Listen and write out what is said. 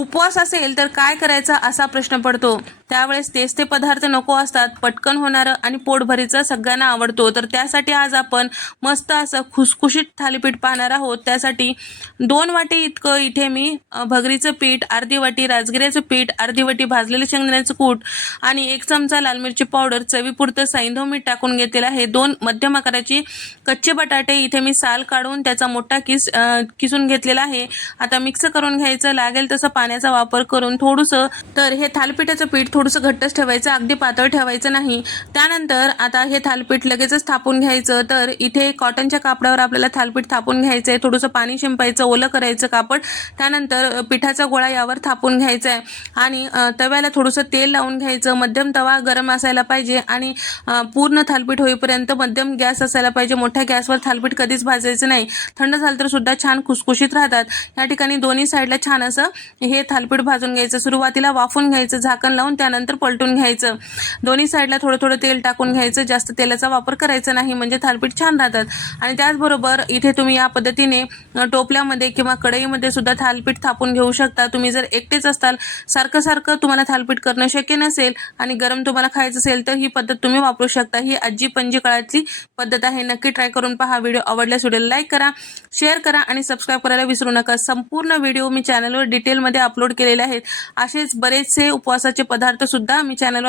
उपवास असेल तर काय करायचा असा प्रश्न पडतो। त्यावेळेस तेच ते पदार्थ नको असतात, पटकन होणारं आणि पोटभरीचं सगळ्यांना आवडतो। तर त्यासाठी आज आपण मस्त असं खुसखुशीत थालीपीठ पाहणार आहोत। त्यासाठी 2 वाटी इतकं इथे मी भगरीचं पीठ, अर्धी वाटी राजगिऱ्याचं पीठ, अर्धी वाटी भाजलेलं शेंगदाण्याचं कूट आणि 1 चमचा लाल मिरची पावडर, चवीपुरतं सैंधव मीठ टाकून घेतलेलं आहे। 2 मध्यम आकाराचे कच्चे बटाटे इथे मी साल काढून त्याचा मोठा किसून घेतलेला आहे। आता मिक्स करून घ्यायचं, लागेल तसं पाण्याचा वापर करून थोडंसं। तर हे थालीपीठाचं पीठ थोडंसं घट्टच ठेवायचं, अगदी पातळ ठेवायचं नाही। त्यानंतर आता हे थालीपीठ लगेचच थापून घ्यायचं। तर इथे कॉटनच्या कापडावर आपल्याला थालीपीठ थापून घ्यायचं आहे। थोडंसं पाणी शिंपायचं, ओलं करायचं कापड। त्यानंतर पिठाचा गोळा यावर थापून घ्यायचा आहे आणि तव्याला थोडंसं तेल लावून घ्यायचं। मध्यम तवा गरम असायला पाहिजे आणि पूर्ण थालीपीठ होईपर्यंत मध्यम गॅस असायला पाहिजे। मोठ्या गॅसवर थालीपीठ कधीच भाजायचं नाही, थंड झालं तर सुद्धा छान खुसखुशीत राहतात। या ठिकाणी दोन्ही साईडला छान असं हे थालीपीठ भाजून घ्यायचं। सुरुवातीला वाफून घ्यायचं झाकण लावून, त्यानंतर पलटून घ्यायचं। दोन्ही साईडला थोडं थोडं तेल टाकून घ्यायचं, जास्त तेलाचा वापर करायचा नाही म्हणजे थालीपीठ छान राहतात। आणि त्याचबरोबर इथे तुम्ही या पद्धतीने टोपल्यामध्ये किंवा कढईमध्ये सुद्धा थालीपीठ थापून घेऊ शकता। तुम्ही जर एकटेच असताल, सारखं सारखं तुम्हाला थालीपीठ करणं शक्य नसेल आणि गरम तुम्हाला खायचं असेल तर ही पद्धत तुम्ही वापरू शकता। ही आजी पणजी काळातली पद्धत आहे, नक्की ट्राय करून पहा। व्हिडिओ आवडल्यास व्हिडिओला लाईक करा, शेअर करा आणि सबस्क्राईब करायला विसरू नका। संपूर्ण व्हिडिओ मी चॅनलवर डिटेलमध्ये अपलोड केलेले आहेत। असेच बरेचसे उपवासाचे पदार्थ सुद्धा मी चॅनलवर